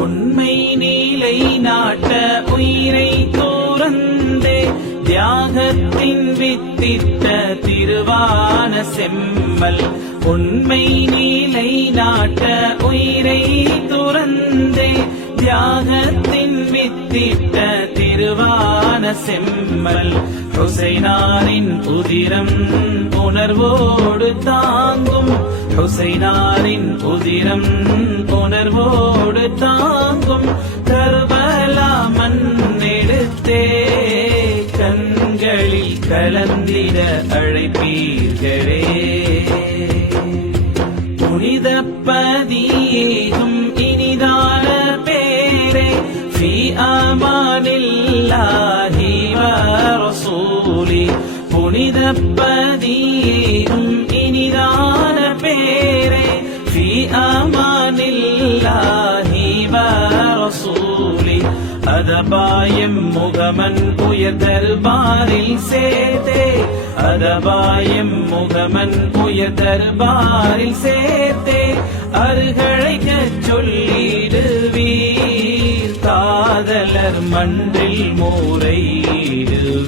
உண்மை நீலை நாட்ட உயிரை தோரந்தே தியாகத்தின் வித்திட்ட திருவான செம்மல். உண்மை நீலை நாட்ட உயிரை துறந்தே தியாகத்தின் வித்திட்ட திருவான செம்மல். ஹுசைனாரின் உதிரம் உணர்வோடு தாங்கும், ஹுசைனாரின் உதிரம் உணர்வோடு தாங்கும். கர்பலா மண்ணெடுத்தே கண்களில் கலந்திட அழைப்பீர்களே. புனித பதியேகும் இனிதான பேரே ஃபி அமானில்லாஹி வ ரசூலி. புனித பதியேகும் இனிதான பேரே ஃபி அமானில்லாஹி வ ரசூலி. அதபாயம் முகமன் உயர் தர்பாரில் சேர்த்தே, அதபாயம் முகமன் உயர் தர்பாரில் சேர்த்தே அருகழைக்கச் சொல்லிடுவீர், காதலர் மன்றில் முறையிடுவீர்.